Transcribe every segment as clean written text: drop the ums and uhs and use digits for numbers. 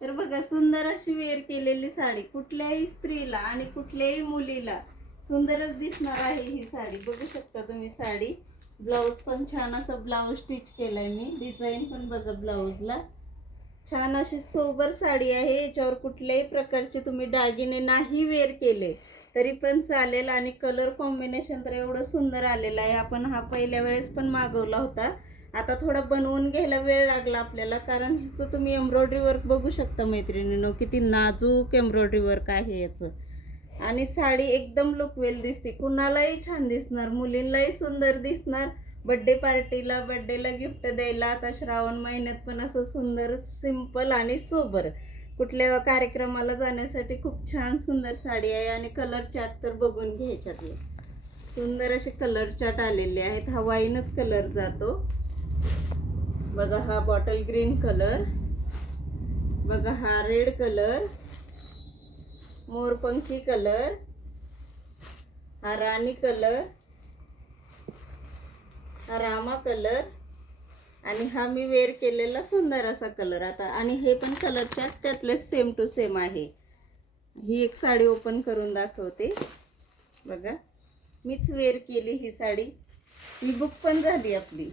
तर बघा, सुंदर अशी वेअर केलेली साडी कुठल्याही स्त्रीला आणि कुठल्याही मुलीला सुंदरच दिसणार आहे ही साडी. बघू शकता तुम्ही साडी. ब्लाऊज पण छान असं ब्लाऊज स्टिच केलंय मी. डिझाईन पण बघा ब्लाऊजला. छान अशी सोबर साडी आहे. याच्यावर कुठल्याही प्रकारचे तुम्ही दागिने नाही वेअर केले तरी पण चालेल. आणि कलर कॉम्बिनेशन तर एवढं सुंदर आलेलं आहे. आपण हा पहिल्या वेळेस पण मागवला होता. आता थोडा बनवून घ्यायला वेळ लागला आपल्याला, कारण ह्याचं तुम्ही एम्ब्रॉयडरी वर्क बघू शकता मैत्रिणींनो, किती नाजूक एम्ब्रॉयडरी वर्क आहे याचं. आणि साडी एकदम लुकवेल दिसते. कुणालाही छान दिसणार, मुलींनाही सुंदर दिसणार. बड्डे पार्टीला, बड्डेला गिफ्ट द्यायला आता श्रावण महिन्यात पण असं सुंदर सिंपल आणि सोबर कुठल्या कार्यक्रमाला जाण्यासाठी खूप छान सुंदर साडी आहे. आणि कलर चार्ट तर बघून घ्यायच्यात. सुंदर असे कलर चार्ट आलेले आहेत. हा वाईनच कलर जातो बघा. हा बॉटल ग्रीन कलर बघा. हा रेड कलर, मोरपंखी कलर, हा राणी कलर, हा रामा कलर आणि हा मी वेअर केलेला सुंदर असा कलर. आता आणि हे पण कलरच्या त्यातले सेम टू सेम आहे. ही एक साडी ओपन करून दाखवते बघा. मीच वेअर केली ही साडी. ही बुक पण झाली आपली.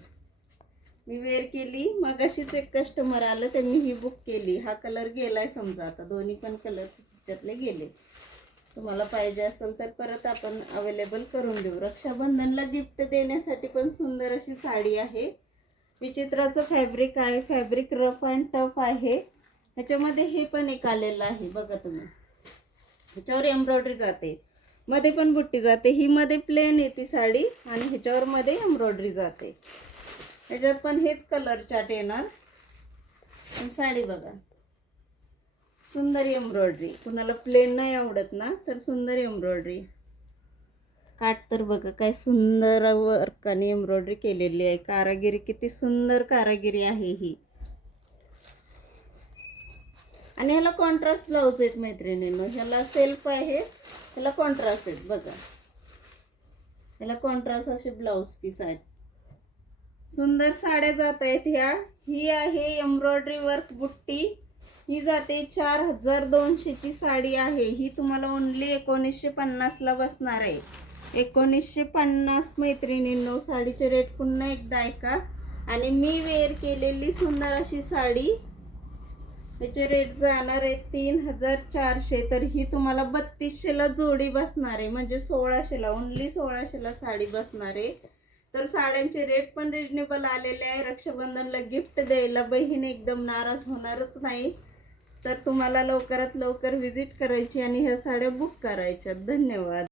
मी वेअर केली. मग अशीच एक कस्टमर आलं, त्यांनी ही बुक केली. हा कलर गेलाय समजा. आता दोन्ही पण कलर त्याच्यातले गेले. तुम्हाला पाहिजे असेल तर परत आपण अवेलेबल करून देऊ. रक्षाबंधनला गिफ्ट देण्यासाठी पण सुंदर अशी साडी आहे. विचित्राचं फॅब्रिक आहे. फॅब्रिक रफ अँड टफ आहे. ह्याच्यामध्ये हे पण एक आलेलं आहे बघा तुम्ही. ह्याच्यावर एम्ब्रॉयडरी जाते, मध्ये पण बुट्टी जाते. ही मध्ये प्लेन येते साडी आणि ह्याच्यावर मध्ये एम्ब्रॉयडरी जाते. ह्याच्यात पण हेच कलर चार्ट येणार. साडी बघा, सुंदर एम्ब्रॉयडरी. कुणाला प्लेन नाही आवडत ना, तर सुंदर एम्ब्रॉयडरी. काठ तर बघा काय सुंदर वर्क आणि एम्ब्रॉयडरी केलेली आहे. कारागिरी किती सुंदर कारागिरी आहे ही. आणि ह्याला कॉन्ट्रास्ट ब्लाऊज आहेत मैत्रिणींनो. ह्याला सेल्फ आहे, ह्याला कॉन्ट्रास्ट आहेत बघा. ह्याला कॉन्ट्रास्ट असे ब्लाऊज पीस आहेत. सुंदर साड्या जात आहेत ह्या. ही आहे एम्ब्रॉयडरी वर्क बुट्टी. ही जाते 4200 ची साडी आहे. ही तुम्हाला ओनली 1950 ला बसणार आहे. 1950 मैत्रिणींनो. साडीचे रेट पुन्हा एकदा ऐका. आणि मी वेअर केलेली सुंदर अशी साडी, त्याचे रेट जाणार आहे 3400. तर ही तुम्हाला 3200 ला जोडी बसणार आहे. म्हणजे 1600 ला, ओनली 1600 ला साडी बसणार आहे. तर साड्यांचे रेट पण रिजनेबल आलेले आहे. रक्षाबंधनला गिफ्ट द्यायला बहीण एकदम नाराज होणारच नाही. तर तुम्हाला लवकरात लवकर व्हिजिट करायची आणि ह्या साड्या बुक करायच्या. धन्यवाद.